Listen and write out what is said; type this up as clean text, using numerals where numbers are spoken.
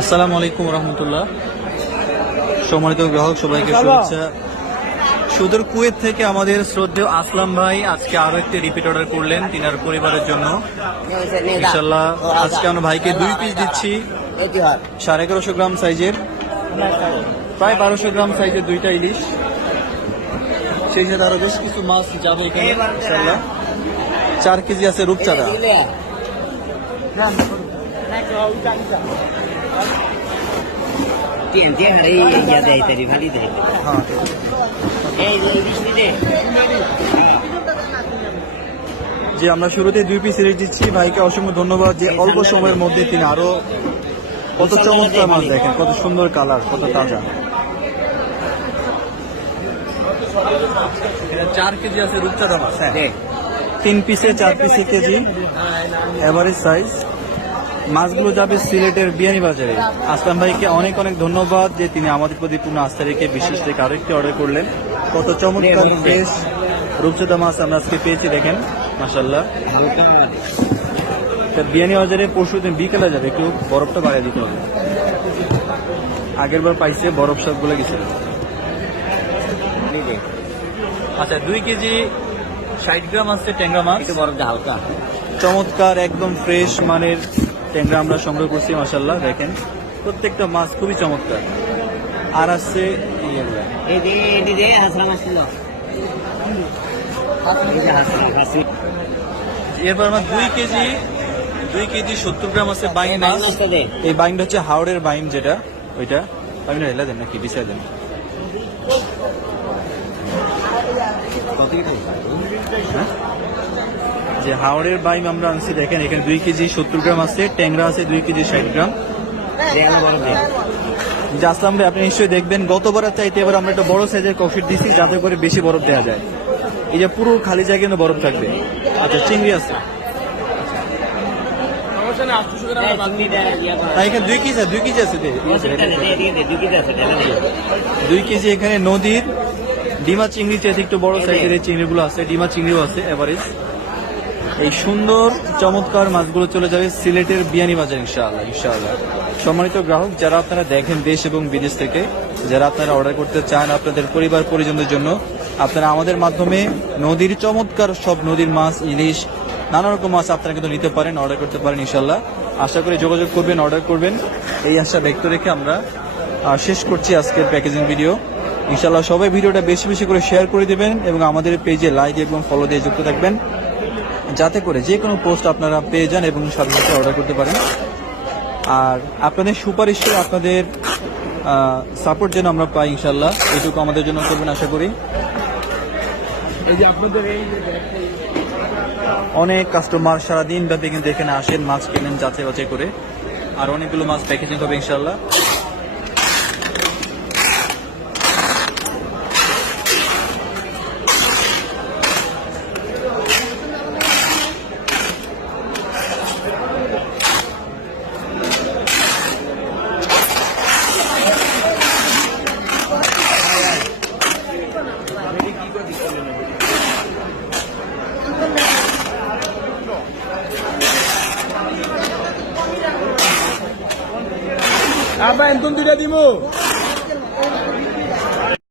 আসসালামু আলাইকুম রহমতুল্লাহ। সম্মানিত গ্রাহক সবাইকে শুভেচ্ছা। সুদূর কুয়েত থেকে আমাদের শ্রদ্ধেয় আসলাম ভাই আজকে আরো একটি রিপিট অর্ডার করলেন তিনার পরিবারের জন্য। ইনশাল্লাহ আজকে আমরা ভাইকে 2 পিস দিচ্ছি 1150 গ্রাম সাইজের, প্রায় 1200 গ্রাম সাইজের 2টা ইলিশ। সেই সাথে আরো বেশ কিছু মাছ যাবে এখানে ইনশাল্লাহ। 4 কেজি আছে রূপচাঁদা। যে আমরা শুরুতে 2 পিস ইলিশ দিচ্ছি। ভাইকে অসংখ্য ধন্যবাদ যে অল্প সময়ের মধ্যে তিনি আরো কত চমৎকার মাছ, দেখেন কত সুন্দর কালার, কত তাজা। 4 কেজি আছে রূপচাঁদা মাছ। হ্যাঁ, 3 পিসে 4 পিসে কেজি এভারেজ সাইজ। মাছগুলো যাবে সিলেটের বিয়ানীবাজারে। আসলাম ভাইকে অনেক অনেক ধন্যবাদ যে তিনি আমাদের প্রতি পূর্ণ আস্থা রেখে বিশেষ থেকে আরেকটি অর্ডার করলেন। কত চমৎকার ফ্রেশ রূপচাঁদা মাছ আমরা আজকে পেয়েছি, দেখেন মাশাআল্লাহ। বিয়ানীবাজারে পরশু দিন বিকেলে যাবে, একটু বরফটা বাড়িয়ে দিতে হবে। আগের বার পাইছে বরফ সবগুলো গেছিল। আচ্ছা, 2 কেজি 60 গ্রাম আছে ট্যাংরা মাছ, বরফটা হালকা চমৎকার একদম ফ্রেশ মানের ট্যাংরা আমরা সংগ্রহ করছি মাশাআল্লাহ। দেখেন প্রত্যেকটা মাছ খুবই চমৎকার। আর আছে এরপর আমার 2 কেজি 70 গ্রাম আছে বাইম মাছ। এই বাইমটা হচ্ছে হাওড়ের বাইম, যেটা ওইটা বাইমটা হেলা দেন নাকি বিছাই দেন। যে হাওড়ের বাইম আমরা আনছি, দেখেন এখানে 2 কেজি 70 গ্রাম আছে, ট্যাংরা আছে 2 কেজি 60 গ্রাম। যে আসলাম ভাই আপনি নিশ্চয়ই দেখবেন গতবারের চাইতে এবার আমরা একটা বড় সাইজের কফিট দিচ্ছি যাতে করে বেশি বরফ দেওয়া যায়। এই যে পুরো খালি জায়গায় কিন্তু বরফ থাকবে। আচ্ছা, চিংড়ি আছে এখানে 2 কেজি আছে 2 কেজি এখানে নদীর ডিমা চিংড়ি চেয়ে একটু বড় সাইজের এই চিংড়িগুলো আছে, ডিমা চিংড়িও আছে এভারেজ। এই সুন্দর চমৎকার মাছগুলো চলে যাবে সিলেটের বিয়ানীবাজার ইনশাআল্লাহ। সম্মানিত গ্রাহক যারা আপনারা দেখেন দেশ এবং বিদেশ থেকে, যারা আপনারা অর্ডার করতে চান আপনাদের পরিবার পরিজনদের জন্য, আপনারা আমাদের মাধ্যমে নদীর চমৎকার সব নদীর মাছ, ইলিশ, নানা রকম মাছ আপনারা কিন্তু নিতে পারেন, অর্ডার করতে পারেন ইনশাআল্লাহ। আশা করি যোগাযোগ করবেন, অর্ডার করবেন, এই আশা ব্যক্ত রেখে আমরা শেষ করছি আজকের প্যাকেজিং ভিডিও। ইনশাআল্লাহ সবাই ভিডিওটা বেশি বেশি করে শেয়ার করে দিবেন এবং আমাদের পেজে লাইক এবং ফলো দিয়ে যুক্ত থাকবেন, যাতে করে যে কোনো পোস্ট আপনারা পেয়ে যান এবং সাথে সাথে অর্ডার করতে পারেন। আর আপনাদের সুপারিশ, আপনাদের সাপোর্ট যেন আমরা পাই ইনশাআল্লাহ, এটুকু আমাদের জন্য করবেন আশা করি। এই যে আপনাদের অনেক কাস্টমার সারাদিন ব্যাপী কিন্তু এখানে আসেন, মাছ কেনেন যাচাই বাছাই করে। আর অনেকগুলো মাছ প্যাকেজিং হবে ইনশাআল্লাহ। Apa entum tidak dimu?